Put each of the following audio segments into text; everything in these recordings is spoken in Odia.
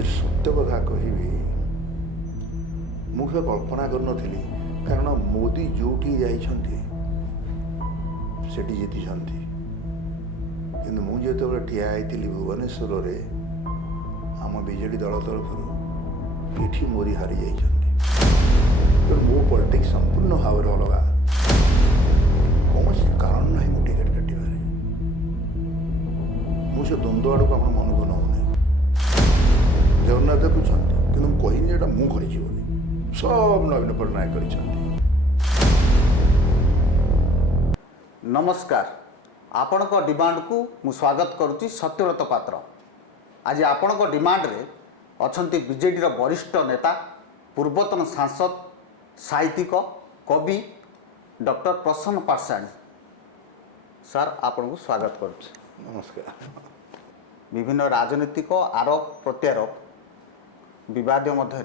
ଯଦି ସତ୍ୟ କଥା କହିବି ମୁଁ କେବେ କଳ୍ପନା କରିନଥିଲି କାରଣ ମୋଦି ଯେଉଁଠି ଯାଇଛନ୍ତି ସେଠି ଜିତିଛନ୍ତି କିନ୍ତୁ ମୁଁ ଯେତେବେଳେ ଠିଆ ହେଇଥିଲି ଭୁବନେଶ୍ୱରରେ ଆମ ବିଜେଡ଼ି ଦଳ ତରଫରୁ ଏଠି ମୋଦି ହାରିଯାଇଛନ୍ତି। ତେଣୁ ମୋ ପଲିଟିକ୍ସ ସମ୍ପୂର୍ଣ୍ଣ ଭାବରେ ଅଲଗା। କୌଣସି କାରଣ ନାହିଁ ମୁଁ ଟିକେଟ୍ କାଟିବାରେ। ମୁଁ ସେ ଦ୍ୱନ୍ଦ୍ୱ ଆଡ଼କୁ ଆପଣ ମନକୁ ନେଉନି। ଜଗନ୍ନାଥ ଦେଖୁଛନ୍ତି କିନ୍ତୁ ମୁଁ କହିନି ଏଇଟା ମୁଁ କରିଛି ବୋଲି। ସବୁ ନବୀନ ପଟ୍ଟନାୟକ କରିଛନ୍ତି। नमस्कार आपण डिमांड को मु स्वागत करुच्ची सत्यव्रत पात्र। आज आपण डिमांड रे अछंती बीजेडी वरिष्ठ नेता पूर्वतन सांसद साहित्यिक कवि डॉक्टर प्रसन्न पाठशाणी सर आपण को स्वागत करुच्ची। नमस्कार। विभिन्न राजनीतिक आरोप प्रत्यारोप विवाद मध्य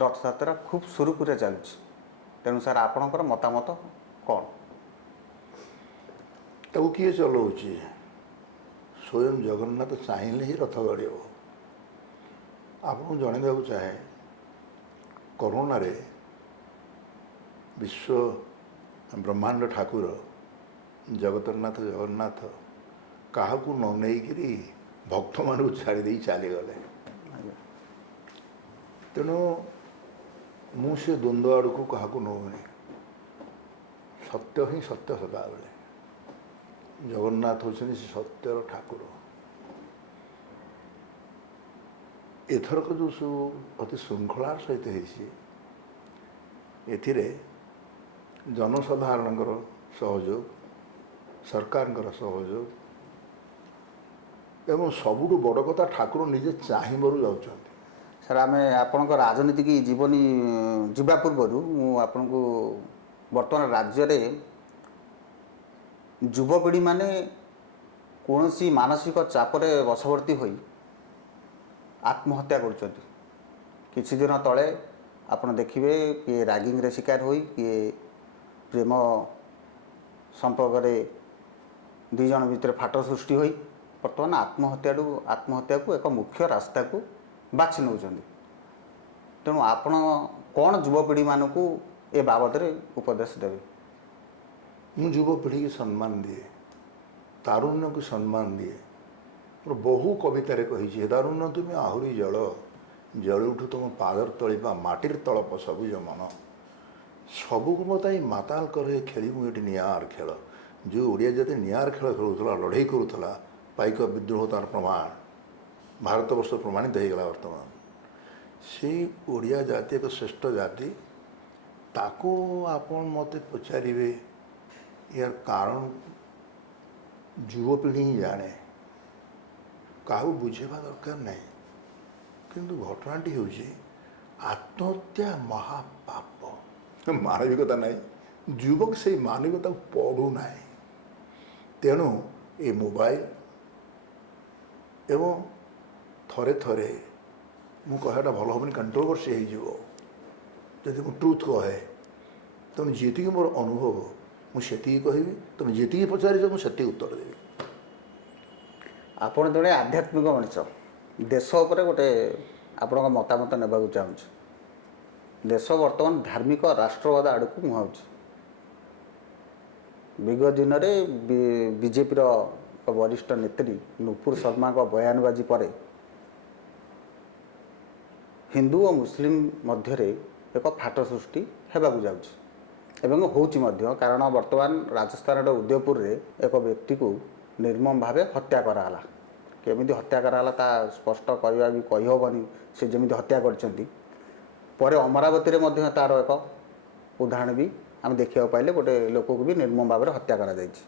रथयात्रा खूब सुरुखुरे चलुଛି। तेणु सर आपणकर मतामत कौन? ताकू किए चलाଉଛି? स्वयं जगन्नाथ चाहिए ही रथ गढ़। आपको जनइवाक चाहे कोरोना रे विश्व ब्रह्मांड ठाकुर जगतरनाथ जगन्नाथ क्या न नहीं भक्त मान छाड़ी चली गले। तेणु मुझे द्वंद्व आड़ को क्या नौनी। सत्य ही सत्य सदा बेले जगन्नाथ होती सत्यर ठाकुर। एथरक जो सब अति श्रृंखलार सहित एथिरे जनसाधारण सहयोग सरकार सहयोग एवं सबुठ बड़ कथा ठाकुर निजे चाहिबारू जाऊँ। सर आम आपण राजनीतिक जीवनी जीवा पूर्वर मुझे बर्तमान राज्य रे युवपीढ़ी माने कौन सी मानसिक चापरे वशवर्ती हो आत्महत्या करुँच। किछि दिन तले आपण देखिए किए रैगिंग रे शिकार होई किए प्रेम संपर्क रे दुई जन भितर फाट सृष्टि होई बर्तमान आत्महत्या को एक मुख्य रास्ता को बाछि नौचंदी। तेणु आपण कौन युवपीढ़ी मानू ए बाबद रे उपदेश देवे? मु युवपीढ़ी की सम्मान दिए, तारुण्य को सम्मान दिए। मोर बहु कवितार कही दारुण्य तुम आहरी जल जल उठू तुम पादर तलिपा माटिर तलप सबुज मन सबको बताई माताल करे खेली ये निआर खेल। जो ओडिया जाति निआर खेल खेलुला लड़े करूला पाइक विद्रोह तार प्रमाण भारत वर्ष प्रमाणित हो गला। वर्तमान से ओडिया जाति एक श्रेष्ठ जाति ताको आपण मते पचारे यार कारण युवपीढ़ी ही जाने क्या बुझेवा दरकार नहीं। किंतु घटनाटी हूँ आत्महत्या महापाप मानविकता नहीं। युवक से मानविकता पढ़ू ना। तेणु ये मोबाइल एवं थरे थरे मु कहटा भल हम कंट्रोवर्सी हो ट्रुथ कहे तुम जी मोर अनुभव मुझे कहबी तुम जी पचार मुझे उत्तर देवी। आपण जड़े आध्यात्मिक मनीष देश उपर गोटे आपण मतामत ने चाहूँ। देश बर्तमान धार्मिक राष्ट्रवाद आड़ को मुहाऊँ। विगत दिन में बीजेपी वरिष्ठ नेत्री नुपुर शर्मा का बयानबाजी पर हिंदू और मुस्लिम मध्य एक फाट सृष्टि होगाकू जाऊँगी एवं होची कारण वर्तमान राजस्थान उदयपुर रे एक व्यक्ति को निर्मम भावे हत्या कराला। केमिति हत्या कराला ता स्पष्ट कहवा भी कहीहबनी से जमी हत्या कर अमरावती रे मध्य तार एक उदाहरण भी आम देखा पाइले गोटे लोक को भी निर्मम भाव हत्या करा जायछि।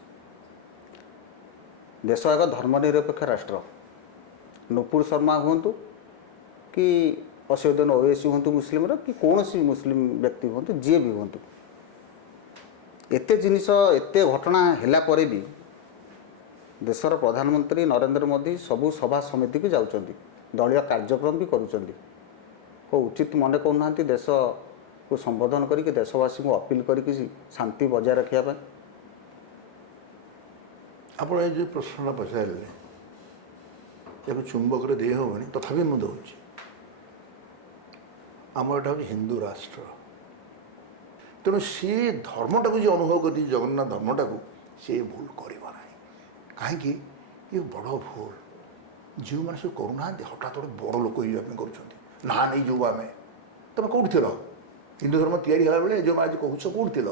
देश एक धर्मनिरपेक्ष राष्ट्र। नुपुर शर्मा हूँ कि अशोकन ओवैसी हूँ मुस्लिम कि कौन सी मुस्लिम व्यक्ति हूँ जी भी हूँ एते जिनिस एते घटना हैला परे भी देशर प्रधानमंत्री नरेंद्र मोदी सबू सभा समिति को जाउचंदी दलीय कार्यक्रम भी करूचंदी। को उचित मन कहना देश को संबोधन करके देशवासी को अपील करके शांति बजाय रखा। आप जो प्रश्न पचारे चुंबक दे हेनी तथापि मुझे ଆମର ଏଇଟା ହେଉଛି ହିନ୍ଦୁ ରାଷ୍ଟ୍ର। ତେଣୁ ସେ ଧର୍ମଟାକୁ ଯିଏ ଅନୁଭବ କରିଛି, ଜଗନ୍ନାଥ ଧର୍ମଟାକୁ, ସେ ଭୁଲ କରିବ ନାହିଁ। କାହିଁକି? ଏ ବଡ଼ ଭୁଲ। ଯେଉଁମାନେ ସବୁ କରୁନାହାନ୍ତି, ହଠାତ୍ ଗୋଟେ ବଡ଼ ଲୋକ ହେଇଯିବା ପାଇଁ କରୁଛନ୍ତି। ନା ନେଇଯିବୁ ଆମେ। ତୁମେ କେଉଁଠି ଥିଲ? ହିନ୍ଦୁ ଧର୍ମ ତିଆରି ହେଲାବେଳେ ଯେଉଁମାନେ ଆଜି କହୁଛ କେଉଁଠି ଥିଲ?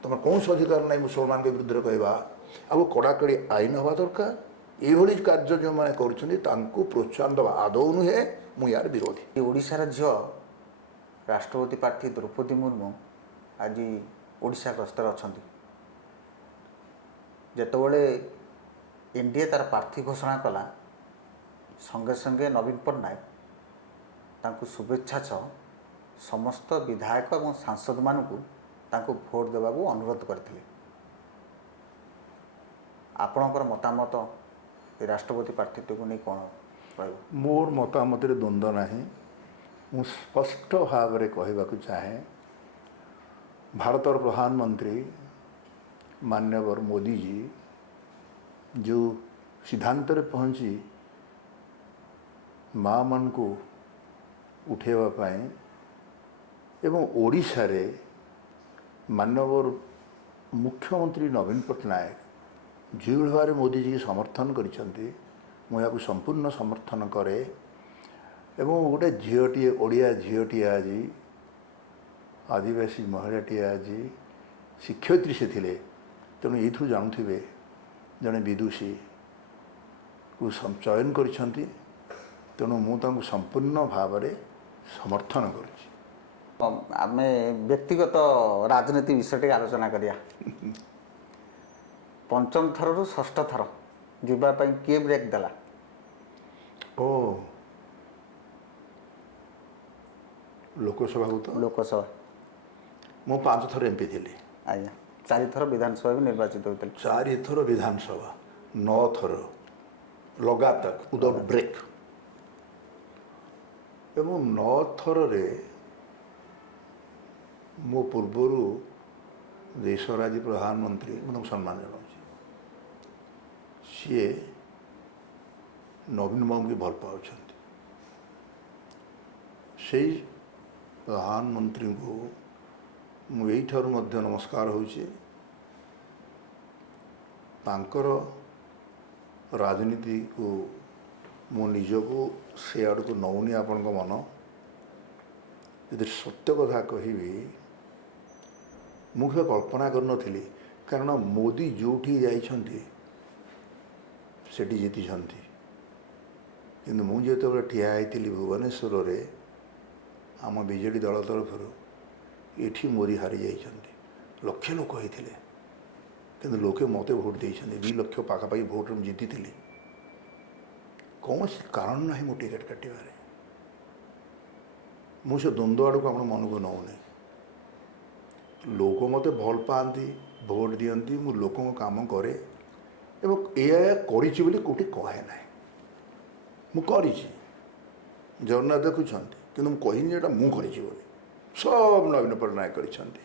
ତୁମର କୌଣସି ଅଧିକାର ନାହିଁ ମୁସଲମାନଙ୍କ ବିରୁଦ୍ଧରେ କହିବା। ଆଉ କଡ଼ାକଡ଼ି ଆଇନ ହେବା ଦରକାର। ଏଇଭଳି କାର୍ଯ୍ୟ ଯେଉଁମାନେ କରୁଛନ୍ତି ତାଙ୍କୁ ପ୍ରୋତ୍ସାହନ ଦେବା ଆଦୌ ନୁହେଁ। ମୁଁ ୟାର ବିରୋଧୀ। ଏ ଓଡ଼ିଶାର ଝିଅ ରାଷ୍ଟ୍ରପତି ପ୍ରାର୍ଥୀ ଦ୍ରୌପଦୀ ମୁର୍ମୁ ଆଜି ଓଡ଼ିଶା ଗସ୍ତରେ ଅଛନ୍ତି। ଯେତେବେଳେ ଏନ୍ଡିଏ ତାର ପ୍ରାର୍ଥୀ ଘୋଷଣା କଲା, ସଙ୍ଗେ ସଙ୍ଗେ ନବୀନ ପଟ୍ଟନାୟକ ତାଙ୍କୁ ଶୁଭେଚ୍ଛା ସହ ସମସ୍ତ ବିଧାୟକ ଏବଂ ସାଂସଦମାନଙ୍କୁ ତାଙ୍କୁ ଭୋଟ ଦେବାକୁ ଅନୁରୋଧ କରିଥିଲେ। ଆପଣଙ୍କର ମତାମତ ଏ ରାଷ୍ଟ୍ରପତି ପ୍ରାର୍ଥୀଟିକୁ ନେଇ କ'ଣ ରହିବ? ମୋର ମତାମତରେ ଦ୍ୱନ୍ଦ୍ୱ ନାହିଁ। ମୁଁ ସ୍ପଷ୍ଟ ଭାବରେ କହିବାକୁ ଚାହେଁ, ଭାରତର ପ୍ରଧାନମନ୍ତ୍ରୀ ମାନ୍ୟବର ମୋଦିଜୀ ଯେଉଁ ସିଦ୍ଧାନ୍ତରେ ପହଞ୍ଚି ମାଆମାନଙ୍କୁ ଉଠାଇବା ପାଇଁ ଏବଂ ଓଡ଼ିଶାରେ ମାନ୍ୟବର ମୁଖ୍ୟମନ୍ତ୍ରୀ ନବୀନ ପଟ୍ଟନାୟକ ଯେଉଁଭଳି ଭାବରେ ମୋଦିଜୀକି ସମର୍ଥନ କରିଛନ୍ତି, ମୁଁ ଏହାକୁ ସମ୍ପୂର୍ଣ୍ଣ ସମର୍ଥନ କରେ। ଏବଂ ଗୋଟେ ଝିଅଟିଏ, ଓଡ଼ିଆ ଝିଅଟିଏ ଆଜି, ଆଦିବାସୀ ମହିଳାଟିଏ ଆଜି ଶିକ୍ଷୟିତ୍ରୀ ସେ ଥିଲେ। ତେଣୁ ଏଇଥିରୁ ଜାଣୁଥିବେ ଜଣେ ବିଦୁଷୀକୁ ଚୟନ କରିଛନ୍ତି। ତେଣୁ ମୁଁ ତାଙ୍କୁ ସମ୍ପୂର୍ଣ୍ଣ ଭାବରେ ସମର୍ଥନ କରୁଛି। ଆମେ ବ୍ୟକ୍ତିଗତ ରାଜନୀତି ବିଷୟ ଟିକେ ଆଲୋଚନା କରିବା। ପଞ୍ଚମ ଥରରୁ ଷଷ୍ଠ ଥର ଯିବା ପାଇଁ କିଏ ବ୍ରେକ୍ ଦେଲା? ଓ ଲୋକସଭାକୁ ତ ଲୋକସଭା। ମୁଁ 5 ଥର MP ଥିଲି। ଆଜ୍ଞା, 4 ଥର ବିଧାନସଭା ବି ନିର୍ବାଚିତ ହୋଇଥିଲେ। 4 ଥର ବିଧାନସଭା, 9 ଥର ଲଗାତାର ୱିଦାଉଟ୍ ବ୍ରେକ୍। ଏବଂ 9 ଥରରେ ମୋ ପୂର୍ବରୁ ଦେଶର ଆଜି ପ୍ରଧାନମନ୍ତ୍ରୀ, ମୁଁ ତାଙ୍କୁ ସମ୍ମାନ ଜଣାଉଛି, ସିଏ ନବୀନ ବାବୁଙ୍କୁ ଭଲ ପାଉଛନ୍ତି। ସେଇ ପ୍ରଧାନମନ୍ତ୍ରୀଙ୍କୁ ମୁଁ ଏଇଠାରୁ ମଧ୍ୟ ନମସ୍କାର ହେଉଛି। ତାଙ୍କର ରାଜନୀତିକୁ ମୁଁ ନିଜକୁ ସେ ଆଡ଼କୁ ନେଉନି। ଆପଣଙ୍କ ମନ, ଯଦି ସତ୍ୟ କଥା କହିବି, ମୁଁ କେବେ କଳ୍ପନା କରିନଥିଲି। କାରଣ ମୋଦି ଯେଉଁଠି ଯାଇଛନ୍ତି ସେଠି ଜିତିଛନ୍ତି। କିନ୍ତୁ ମୁଁ ଯେତେବେଳେ ଠିଆ ହେଇଥିଲି ଭୁବନେଶ୍ୱରରେ ଆମ ବିଜେଡ଼ି ଦଳ ତରଫରୁ, ଏଠି ମୋଦି ହାରିଯାଇଛନ୍ତି। ଲକ୍ଷ ଲୋକ ହେଇଥିଲେ, କିନ୍ତୁ ଲୋକେ ମୋତେ ଭୋଟ ଦେଇଛନ୍ତି। 2 ଲକ୍ଷ ପାଖାପାଖି ଭୋଟରେ ମୁଁ ଜିତିଥିଲି। କୌଣସି କାରଣ ନାହିଁ ମୁଁ ଟିକେଟ୍ କାଟିବାରେ। ମୁଁ ସେ ଦ୍ୱନ୍ଦ୍ୱ ଆଡ଼କୁ ଆପଣ ମନକୁ ନେଉନି। ଲୋକ ମୋତେ ଭଲ ପାଆନ୍ତି, ଭୋଟ ଦିଅନ୍ତି, ମୁଁ ଲୋକଙ୍କ କାମ କରେ ଏବଂ ଏଇଆ କରିଛି ବୋଲି କେଉଁଠି କହେ ନାହିଁ। ମୁଁ କରିଛି, ଜଗନ୍ନାଥ ଦେଖୁଛନ୍ତି, କିନ୍ତୁ ମୁଁ କହିନି ଏଇଟା ମୁଁ କରିଛି ବୋଲି। ସବୁ ନବୀନ ପଟ୍ଟନାୟକ କରିଛନ୍ତି।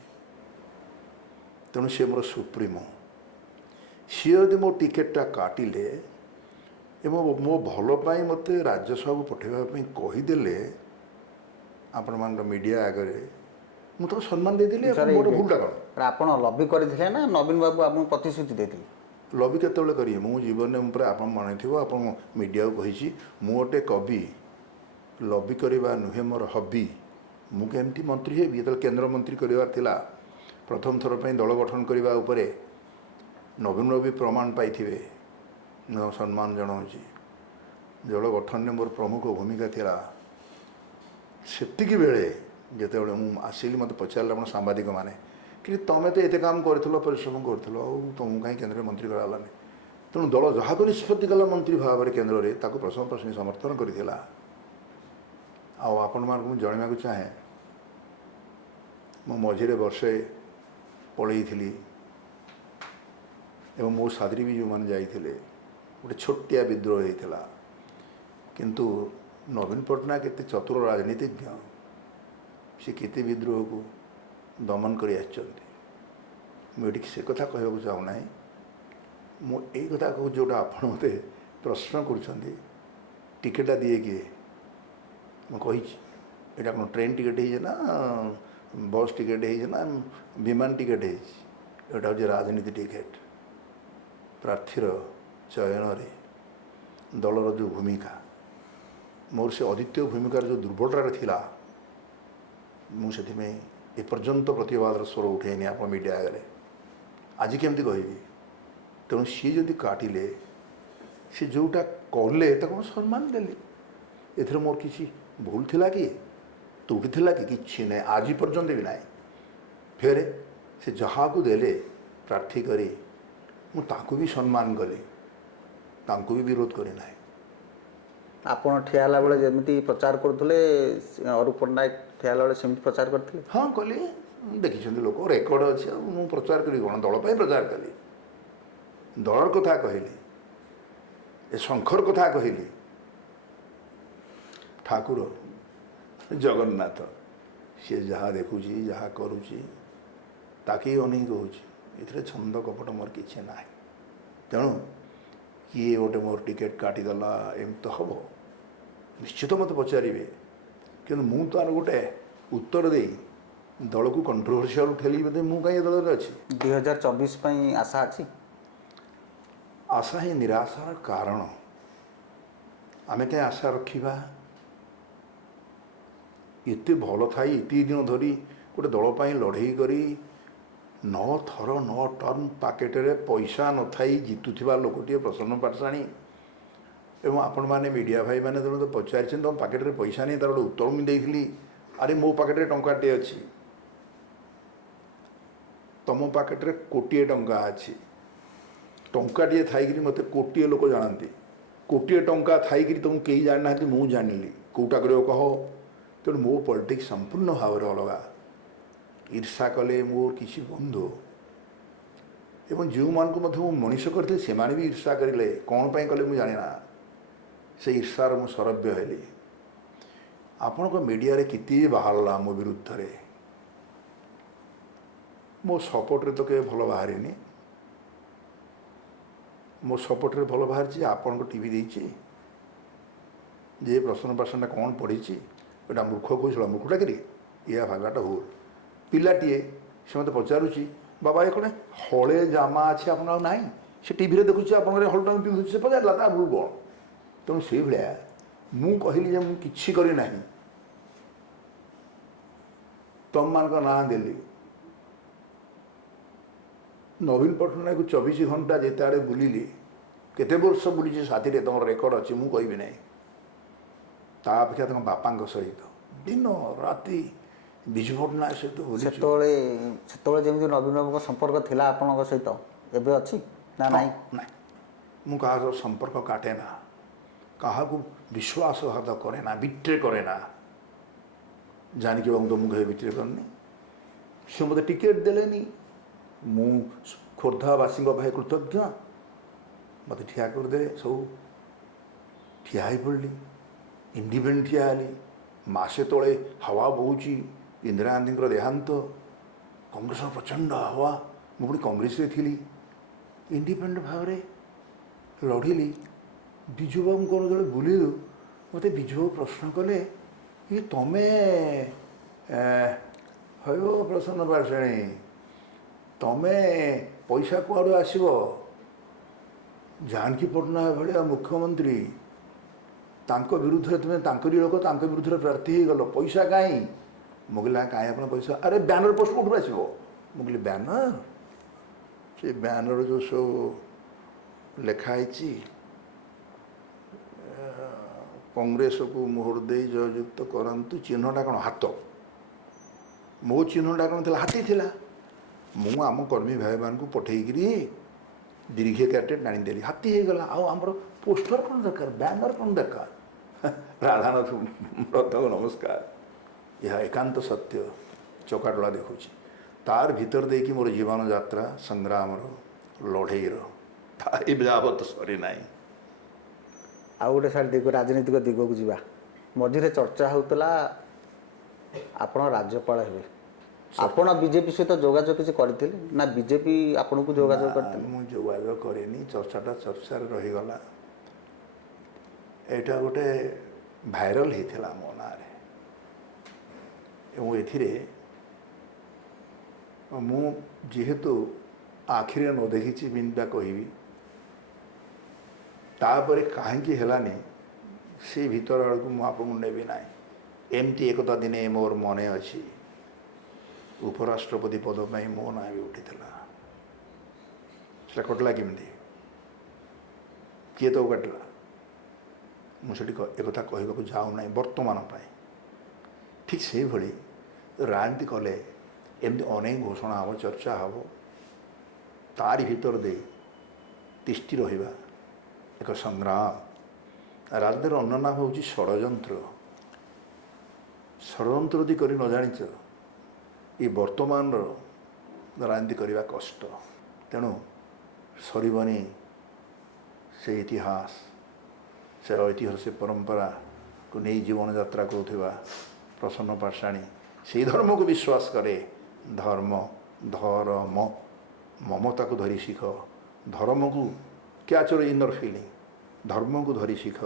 ତେଣୁ ସିଏ ମୋର ସୁପ୍ରିମୋ। ସିଏ ଯଦି ମୋ ଟିକେଟଟା କାଟିଲେ ଏବଂ ମୋ ଭଲ ପାଇଁ ମୋତେ ରାଜ୍ୟସଭାକୁ ପଠାଇବା ପାଇଁ କହିଦେଲେ, ଆପଣମାନଙ୍କ ମିଡ଼ିଆ ଆଗରେ ମୁଁ ତାକୁ ସମ୍ମାନ ଦେଇଦେଲି। ଏବଂ ମୋର ଭୁଲଟା କ'ଣ? ଆପଣ ଲବି କରିଥିଲେ ନା ନବୀନ ବାବୁ ଆପଣଙ୍କୁ ପ୍ରତିଶ୍ରୁତି ଦେଇଥିଲେ? ଲବି କେତେବେଳେ କରିବେ? ମୁଁ ଜୀବନରେ ମୁଁ ପୁରା, ଆପଣ ମନେଥିବ, ଆପଣ ମିଡ଼ିଆକୁ କହିଛି, ମୁଁ ଗୋଟେ କବି। ଲବି କରିବା ନୁହେଁ ମୋର ହବି। ମୁଁ କେମିତି ମନ୍ତ୍ରୀ ହେବି? ଯେତେବେଳେ କେନ୍ଦ୍ରମନ୍ତ୍ରୀ କରିବାର ଥିଲା, ପ୍ରଥମ ଥର ପାଇଁ ଦଳ ଗଠନ କରିବା ଉପରେ ନବୀନ ବାବୁ ପ୍ରମାଣ ପାଇଥିବେ। ମୁଁ ସମ୍ମାନ ଜଣାଉଛି। ଦଳ ଗଠନରେ ମୋର ପ୍ରମୁଖ ଭୂମିକା ଥିଲା। ସେତିକି ବେଳେ ଯେତେବେଳେ ମୁଁ ଆସିଲି, ମୋତେ ପଚାରିଲେ ଆପଣ ସାମ୍ବାଦିକମାନେ, କି ତୁମେ ତ ଏତେ କାମ କରିଥିଲ, ପରିଶ୍ରମ କରିଥିଲ, ଆଉ ତୁମକୁ କାହିଁ କେନ୍ଦ୍ରରେ ମନ୍ତ୍ରୀ କରାଗଲାନି? ତେଣୁ ଦଳ ଯାହାକୁ ନିଷ୍ପତ୍ତି କଲା ମନ୍ତ୍ରୀ ଭାବରେ କେନ୍ଦ୍ରରେ, ତାକୁ ପ୍ରଥମ ପ୍ରଶ୍ନ ସମର୍ଥନ କରିଥିଲା। ଆଉ ଆପଣମାନଙ୍କୁ ମୁଁ ଜଣାଇବାକୁ ଚାହେଁ, ମୁଁ ମଝିରେ ବର୍ଷେ ପଳେଇଥିଲି ଏବଂ ମୋ ସାଥିରେ ବି ଯେଉଁମାନେ ଯାଇଥିଲେ, ଗୋଟେ ଛୋଟିଆ ବିଦ୍ରୋହ ହେଇଥିଲା। କିନ୍ତୁ ନବୀନ ପଟ୍ଟନାୟକ ଏତେ ଚତୁର ରାଜନୀତିଜ୍ଞ, ସେ କେତେ ବିଦ୍ରୋହକୁ ଦମନ କରି ଆସିଛନ୍ତି। ମୁଁ ଏଠିକି ସେ କଥା କହିବାକୁ ଚାହୁଁନାହିଁ। ମୁଁ ଏଇ କଥା କହୁଛି ଯେଉଁଟା ଆପଣ ମୋତେ ପ୍ରଶ୍ନ କରୁଛନ୍ତି, ଟିକେଟଟା ଦିଏ କିଏ? ମୁଁ କହିଛି এটা কোনো ট্রেন টিকেট ହେଇଛି ନା ବସ୍ ଟିକେଟ୍ ହେଇଛି ନା ବିମାନ ଟିକେଟ୍ ହେଇଛି, ଏଇଟା ହେଉଛି ରାଜନୀତି ଟିକେଟ୍। ପ୍ରାର୍ଥୀର ଚୟନରେ ଦଳର ଯେଉଁ ଭୂମିକା, ମୋର ସେ ଅଦ୍ୱିତୀୟ ଭୂମିକାର ଯେଉଁ ଦୁର୍ବଳତାରେ ଥିଲା, ମୁଁ ସେଥିପାଇଁ ଏପର୍ଯ୍ୟନ୍ତ ପ୍ରତିବାଦର ସ୍ୱର ଉଠେଇନି ଆପଣ ମିଡ଼ିଆ ଆଗରେ। ଆଜି କେମିତି କହିବି? ତେଣୁ ସିଏ ଯଦି କାଟିଲେ, ସେ ଯେଉଁଟା କଲେ ତାକୁ ମୁଁ ସମ୍ମାନ ଦେଲି। ଏଥିରେ ମୋର କିଛି ଭୁଲ ଥିଲା କି ତ୍ରୁଟି ଥିଲା କି? କିଛି ନାହିଁ, ଆଜି ପର୍ଯ୍ୟନ୍ତ ବି ନାହିଁ। ଫେରେ ସେ ଯାହାକୁ ଦେଲେ ପ୍ରାର୍ଥୀ କରି, ମୁଁ ତାଙ୍କୁ ବି ସମ୍ମାନ କଲି, ତାଙ୍କୁ ବି ବିରୋଧ କରି ନାହିଁ। ଆପଣ ଠିଆ ହେଲା ବେଳେ ଯେମିତି ପ୍ରଚାର କରୁଥିଲେ, ଅରୁପ ପଟ୍ଟନାୟକ ଠିଆ ହେଲା ବେଳେ ସେମିତି ପ୍ରଚାର କରିଥିଲେ? ହଁ କଲି, ଦେଖିଛନ୍ତି ଲୋକ, ରେକର୍ଡ଼ ଅଛି। ଆଉ ମୁଁ ପ୍ରଚାର କରି କ'ଣ ଦଳ ପାଇଁ ପ୍ରଚାର କଲି? ଦଳର କଥା କହିଲି, ଏ ଶଙ୍ଖର କଥା କହିଲି। ଠାକୁର ଜଗନ୍ନାଥ ସିଏ ଯାହା ଦେଖୁଛି, ଯାହା କରୁଛି, ତାକେ ଅନେଇ କହୁଛି। ଏଥିରେ ଛନ୍ଦ କପଟ ମୋର କିଛି ନାହିଁ। ତେଣୁ କିଏ ଗୋଟେ ମୋର ଟିକେଟ୍ କାଟିଦେଲା, ଏମିତି ତ ହେବ, ନିଶ୍ଚିତ ମୋତେ ପଚାରିବେ। କିନ୍ତୁ ମୁଁ ତାର ଗୋଟେ ଉତ୍ତର ଦେଇ ଦଳକୁ କଣ୍ଟ୍ରୋଭର୍ସିଆଲ ଠେଲି ବୋଧେ ମୁଁ କାହିଁ ଏ ଦଳରେ ଅଛି? 2024 ପାଇଁ ଆଶା ଅଛି? ଆଶା ହିଁ ନିରାଶାର କାରଣ। ଆମେ କାହିଁ ଆଶା ରଖିବା? ଏତେ ଭଲ ଥାଇ ଏତେ ଦିନ ଧରି ଗୋଟେ ଦଳ ପାଇଁ ଲଢ଼େଇ କରି 9 ଥର 9 ଟର୍ମ ପାକେଟରେ ପଇସା ନଥାଇ ଜିତୁଥିବା ଲୋକଟିଏ ପ୍ରସନ୍ନ ପାଟ୍ଟଶାଣୀ, ଏବଂ ଆପଣମାନେ ମିଡ଼ିଆ ଭାଇମାନେ ଯେତେବେଳେ ପଚାରିଛନ୍ତି ତୁମ ପାକେଟରେ ପଇସା ନେଇ, ତାର ଗୋଟେ ଉତ୍ତର ମୁଁ ଦେଇଥିଲି, ଆରେ ମୋ ପାକେଟରେ ଟଙ୍କାଟିଏ ଅଛି, ତମ ପାକେଟରେ କୋଟିଏ ଟଙ୍କା ଅଛି। ଟଙ୍କାଟିଏ ଥାଇକିରି ମୋତେ କୋଟିଏ ଲୋକ ଜାଣନ୍ତି, କୋଟିଏ ଟଙ୍କା ଥାଇକିରି ତୁମକୁ କେହି ଜାଣିନାହାନ୍ତି, ମୁଁ ଜାଣିଲି। କେଉଁଟା କରିବ କହ? ତେଣୁ ମୋ ପଲିଟିକ୍ସ ସମ୍ପୂର୍ଣ୍ଣ ଭାବରେ ଅଲଗା। ଈର୍ଷା କଲେ ମୋର କିଛି ବନ୍ଧୁ, ଏବଂ ଯେଉଁମାନଙ୍କୁ ମଧ୍ୟ ମୁଁ ମଣିଷ କରିଥିଲି ସେମାନେ ବି ଈର୍ଷା କରିଲେ। କ'ଣ ପାଇଁ କଲେ ମୁଁ ଜାଣେନା, ସେ ଈର୍ଷାର ମୁଁ ସରବ୍ୟ ହେଲି। ଆପଣଙ୍କ ମିଡ଼ିଆରେ କେତେ ବାହାରିଲା ମୋ ବିରୁଦ୍ଧରେ, ମୋ ସପୋର୍ଟରେ ତ କେବେ ଭଲ ବାହାରିନି। ମୋ ସପୋର୍ଟରେ ଭଲ ବାହାରିଛି ଆପଣଙ୍କ ଟିଭି ଦେଇଛି ଯେ ପ୍ରସନ୍ନ ପାଟ୍ଟଶାଣୀଟା କ'ଣ ପଢ଼ିଛି, ଏଇଟା ମୂର୍ଖ କହୁଥିଲା, ମୂର୍ଖଟା କିରି, ଏହା ଭାବିବାଟା ଭୁଲ। ପିଲାଟିଏ ସେ ମୋତେ ପଚାରୁଛି, ବାବା ଏ କ'ଣ ହଳେ ଜାମା ଅଛି ଆପଣ ଆଉ ନାହିଁ? ସେ ଟିଭିରେ ଦେଖୁଛି ଆପଣଙ୍କର ହଳଟା ପିନ୍ଧୁଛି, ସେ ପଚାରିଲା ତା ଭୁଲ କ'ଣ? ତେଣୁ ସେଇଭଳିଆ ମୁଁ କହିଲି ଯେ ମୁଁ କିଛି କରିନାହିଁ, ତମମାନଙ୍କ ନାଁ ଦେଲି। ନବୀନ ପଟ୍ଟନାୟକକୁ 24 ଘଣ୍ଟା ଯେତେ ଆଡ଼େ ବୁଲିଲି, କେତେ ବର୍ଷ ବୁଲିଛି ସାଥିରେ, ତୁମର ରେକର୍ଡ଼ ଅଛି, ମୁଁ କହିବି ନାହିଁ। ତା ଅପେକ୍ଷା ତାଙ୍କ ବାପାଙ୍କ ସହିତ ଦିନ ରାତି ବିଜୁ ପଟ୍ଟନାୟକ ସହିତ ବୁଲିଛୁ। ସେତେବେଳେ ଯେମିତି ନବୀନ ବାବୁଙ୍କ ସମ୍ପର୍କ ଥିଲା ଆପଣଙ୍କ ସହିତ, ଏବେ ଅଛି ନା ନାହିଁ? ନାହିଁ, ମୁଁ କାହା ସହ ସମ୍ପର୍କ କାଟେ ନା, କାହାକୁ ବିଶ୍ୱାସଘାତ କରେ ନା, ବିଟ୍ରେ କରେ ନା। ଜାଣିକି ବାବୁ ତ ମୁଁ କେବେ ବିଟ୍ରେ କରିନି। ସେ ମୋତେ ଟିକେଟ୍ ଦେଲେନି, ମୁଁ ଖୋର୍ଦ୍ଧାବାସୀଙ୍କ ପାଖେ କୃତଜ୍ଞ। ମୋତେ ଠିଆ କରିଦେଲେ, ସବୁ ଠିଆ ହେଇ ପଡ଼ିଲି, ଇଣ୍ଡିପେଣ୍ଡେଣ୍ଟ ଠିଆ ହେଲି। ମାସେ ତଳେ ହାୱା ବହୁଛି, ଇନ୍ଦିରା ଗାନ୍ଧୀଙ୍କର ଦେହାନ୍ତ, କଂଗ୍ରେସର ପ୍ରଚଣ୍ଡ ହାୱା, ମୁଁ ପୁଣି କଂଗ୍ରେସରେ ଥିଲି, ଇଣ୍ଡିପେଣ୍ଡେଣ୍ଟ ଭାବରେ ଲଢ଼ିଲି। ବିଜୁବାବୁଙ୍କର ଯେତେବେଳେ ବୁଲିଲୁ, ମୋତେ ବିଜୁବାବୁ ପ୍ରଶ୍ନ କଲେ, କି ତମେ ହଇବ ପ୍ରସନ୍ନ ପାଟ୍ଟଶାଣୀ, ତମେ ପଇସା କୁଆଡ଼ୁ ଆସିବ? ଜାନକୀ ପଟ୍ଟନାୟକ ଭଳିଆ ମୁଖ୍ୟମନ୍ତ୍ରୀ, ତାଙ୍କ ବିରୁଦ୍ଧରେ ତୁମେ ତାଙ୍କରି ଲୋକ, ତାଙ୍କ ବିରୁଦ୍ଧରେ ପ୍ରାର୍ଥୀ ହେଇଗଲ, ପଇସା କାହିଁ? ମୁଁ କହିଲି କାହିଁ ଆପଣ ପଇସା, ଆରେ ବ୍ୟାନର ପୋଷ୍ଟ କେଉଁଠୁ ଆସିବ? ମୁଁ କହିଲି ବ୍ୟାନର, ସେ ବ୍ୟାନର ଯେଉଁ ସବୁ ଲେଖା ହେଇଛି, କଂଗ୍ରେସକୁ ମୋହର ଦେଇ ଜୟଯୁକ୍ତ କରନ୍ତୁ, ଚିହ୍ନଟା କ'ଣ ହାତ? ମୋ ଚିହ୍ନଟା କ'ଣ ଥିଲା? ହାତୀ ଥିଲା। ମୁଁ ଆମ କର୍ମୀ ଭାଇମାନଙ୍କୁ ପଠେଇକିରି ଦୀର୍ଘିଆ କ୍ୟାଟେଟ୍ ଆଣିଦେଲି, ହାତୀ ହେଇଗଲା। ଆଉ ଆମର ପୋଷ୍ଟର କ'ଣ ଦରକାର, ବ୍ୟାନର କ'ଣ ଦରକାର? ରାଧାନାଥ ବ୍ରତକୁ ନମସ୍କାର, ଏହା ଏକାନ୍ତ ସତ୍ୟ, ଚକାଟଳା ଦେଖୁଛି। ତାର ଭିତର ଦେଇକି ମୋର ଜୀବନ ଯାତ୍ରା ସଂଗ୍ରାମର, ଲଢ଼େଇର, ତା ଏବେ ଯାବତ ସରି ନାହିଁ। ଆଉ ଗୋଟେ ସାଇଡ୍ ଦିଗ, ରାଜନୈତିକ ଦିଗକୁ ଯିବା। ମଝିରେ ଚର୍ଚ୍ଚା ହେଉଥିଲା ଆପଣ ରାଜ୍ୟପାଳ ହେବେ। ଆପଣ ବିଜେପି ସହିତ ଯୋଗାଯୋଗ କିଛି କରିଥିଲେ ନା ବିଜେପି ଆପଣଙ୍କୁ ଯୋଗାଯୋଗ କରିଥିଲେ? ମୁଁ ଯୋଗାଯୋଗ କରିନି, ଚର୍ଚ୍ଚାଟା ଚର୍ଚ୍ଚାରେ ରହିଗଲା। ଏଇଟା ଗୋଟେ ଭାଇରାଲ ହେଇଥିଲା ମୋ ନାଁରେ, ଏବଂ ଏଥିରେ ମୁଁ ଯେହେତୁ ଆଖିରେ ନ ଦେଖିଛି ବିନ୍ତା କହିବି ତାପରେ କାହିଁକି ହେଲାନି ସେ ଭିତର ଆଡ଼କୁ ମୁଁ ଆପଣଙ୍କୁ ନେବି ନାହିଁ। ଏମିତି ଏକତା ଦିନେ ମୋର ମନେ ଅଛି ଉପରାଷ୍ଟ୍ରପତି ପଦ ପାଇଁ ମୋ ନାଁ ବି ଉଠିଥିଲା। ସେଟା କଟିଲା କେମିତି? କିଏ ତ କାଟିଲା? ମୁଁ ସେଠି ଏକଥା କହିବାକୁ ଯାଉନାହିଁ ବର୍ତ୍ତମାନ ପାଇଁ। ଠିକ୍ ସେଇଭଳି ରାଜନୀତି କଲେ ଏମିତି ଅନେକ ଘୋଷଣା ହେବ, ଚର୍ଚ୍ଚା ହେବ, ତାରି ଭିତର ଦେଇ ତିଷ୍ଠି ରହିବା ଏକ ସଂଗ୍ରାମ। ରାଜନୀତିର ଅନ୍ୟ ନାମ ହେଉଛି ଷଡ଼ଯନ୍ତ୍ର। ଷଡ଼ଯନ୍ତ୍ର ଯଦି କରି ନ ଜାଣିଛ ଏ ବର୍ତ୍ତମାନର ରାଜନୀତି କରିବା କଷ୍ଟ। ତେଣୁ ସରିବନି ସେ ଇତିହାସ, ସେ ଐତିହ୍ୟ, ସେ ପରମ୍ପରାକୁ ନେଇ ଜୀବନଯାତ୍ରା କରୁଥିବା ପ୍ରସନ୍ନ ପାଟ୍ଟଶାଣୀ ସେହି ଧର୍ମକୁ ବିଶ୍ୱାସ କରେ। ଧର୍ମ ଧରମ ମମତାକୁ ଧରି ଶିଖ। ଧର୍ମକୁ କ୍ୟାଚ୍ ୟୋର ଇନର ଫିଲିଂ। ଧର୍ମକୁ ଧରି ଶିଖ,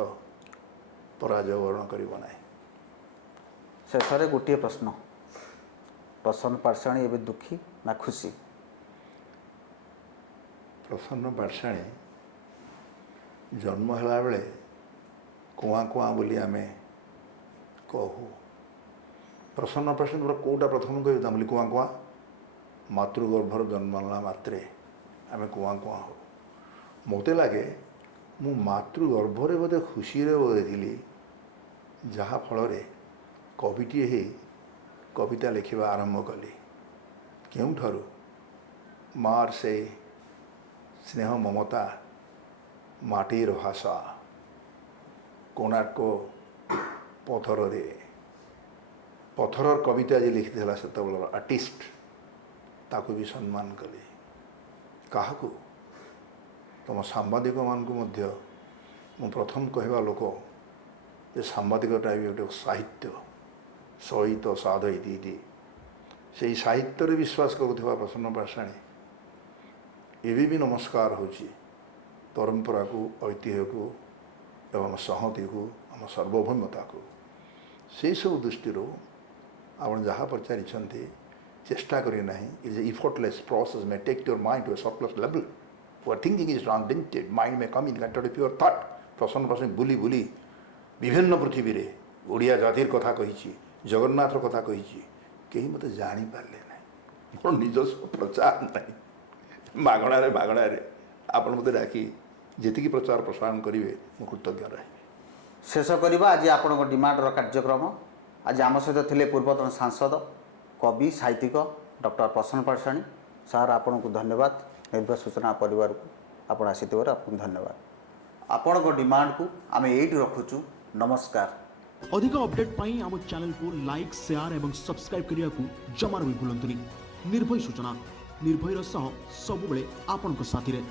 ପରାଜୟ ବରଣ କରିବ ନାହିଁ। ଶେଷରେ ଗୋଟିଏ ପ୍ରଶ୍ନ, ପ୍ରସନ୍ନ ପାଟ୍ଟଶାଣୀ ଏବେ ଦୁଃଖୀ ନା ଖୁସି? ପ୍ରସନ୍ନ ପାଟ୍ଟଶାଣୀ ଜନ୍ମ ହେଲା ବେଳେ କୁଆଁ କୁଆଁ ବୋଲି ଆମେ କହୁ। ପ୍ରସନ୍ନ ପାଟ୍ଟଶାଣୀଙ୍କର କେଉଁଟା ପ୍ରଥମ କହିବି ତା ବୋଲି କୁଆଁ କୁଆଁ। ମାତୃଗର୍ଭର ଜନ୍ମ ହେଲା ମାତ୍ରେ ଆମେ କୁଆଁ କୁଆଁ ହଉ। ମୋତେ ଲାଗେ ମୁଁ ମାତୃଗର୍ଭରେ ବୋଧେ ଖୁସିରେ ବୋଧେ ଥିଲି, ଯାହାଫଳରେ କବିଟିଏ ହେଇ କବିତା ଲେଖିବା ଆରମ୍ଭ କଲି। କେଉଁଠାରୁ? ମାର ସେ ସ୍ନେହ ମମତା, ମାଟିର ଭାଷା, କୋଣାର୍କ ପଥରରେ। ପଥରର କବିତା ଯେ ଲେଖିଥିଲା ସେତେବେଳର ଆର୍ଟିଷ୍ଟ, ତାକୁ ବି ସମ୍ମାନ କଲି। କାହାକୁ? ତୁମ ସାମ୍ବାଦିକମାନଙ୍କୁ ମଧ୍ୟ ମୁଁ ପ୍ରଥମ କହିବା ଲୋକ ଯେ ସାମ୍ବାଦିକଟା ବି ଗୋଟେ ସାହିତ୍ୟ, ସହିତ ସାଧ ଇତି। ସେଇ ସାହିତ୍ୟରେ ବିଶ୍ୱାସ କରୁଥିବା ପ୍ରସନ୍ନ ପାଟ୍ଟଶାଣୀ ଏବେ ବି ନମସ୍କାର ହେଉଛି ପରମ୍ପରାକୁ, ଐତିହ୍ୟକୁ ଏବଂ ସଂହତିକୁ, ଆମ ସାର୍ବଭୌମତାକୁ। ସେହିସବୁ ଦୃଷ୍ଟିରୁ ଆପଣ ଯାହା ପଚାରିଛନ୍ତି ଚେଷ୍ଟା କରି ନାହିଁ। It is a effortless process may take your mind to a surplus level where thinking is transcended mind may come in contact with your thought. Prasanna Patasani ବୁଲି ବୁଲି ବିଭିନ୍ନ ପୃଥିବୀରେ ଓଡ଼ିଆ ଜାତିର କଥା କହିଛି, ଜଗନ୍ନାଥର କଥା କହିଛି। କେହି ମୋତେ ଜାଣିପାରିଲେ ନାହିଁ। ମୋର ନିଜସ୍ୱ ପ୍ରଚାର ନାହିଁ। ମାଗଣାରେ ଆପଣ ମୋତେ ଡାକି ଯେତିକି ପ୍ରଚାର ପ୍ରସାରଣ କରିବେ ମୁଁ କୃତଜ୍ଞ ରହିବି। ଶେଷ କରିବା ଆଜି ଆପଣଙ୍କ ଡିମାଣ୍ଡର କାର୍ଯ୍ୟକ୍ରମ। ଆଜି ଆମ ସହିତ ଥିଲେ ପୂର୍ବତନ ସାଂସଦ, କବି, ସାହିତ୍ୟିକ ଡକ୍ଟର ପ୍ରସନ୍ନ ପାଟ୍ଟଶାଣୀ। ସାର୍ ଆପଣଙ୍କୁ ଧନ୍ୟବାଦ। ନିର୍ଭୟ ସୂଚନା ପରିବାରକୁ ଆପଣ ଆସିଥିବାରୁ ଆପଣଙ୍କୁ ଧନ୍ୟବାଦ। ଆପଣଙ୍କ ଡିମାଣ୍ଡକୁ ଆମେ ଏଇଠି ରଖୁଛୁ। ନମସ୍କାର। ଅଧିକ ଅପଡେଟ୍ ପାଇଁ ଆମ ଚ୍ୟାନେଲକୁ ଲାଇକ୍, ସେୟାର ଏବଂ ସବସ୍କ୍ରାଇବ୍ କରିବାକୁ ଜମାରୁ ବି ଭୁଲନ୍ତୁନି। ନିର୍ଭୟ ସୂଚନା, ନିର୍ଭୟର ସହ ସବୁବେଳେ ଆପଣଙ୍କ ସାଥିରେ।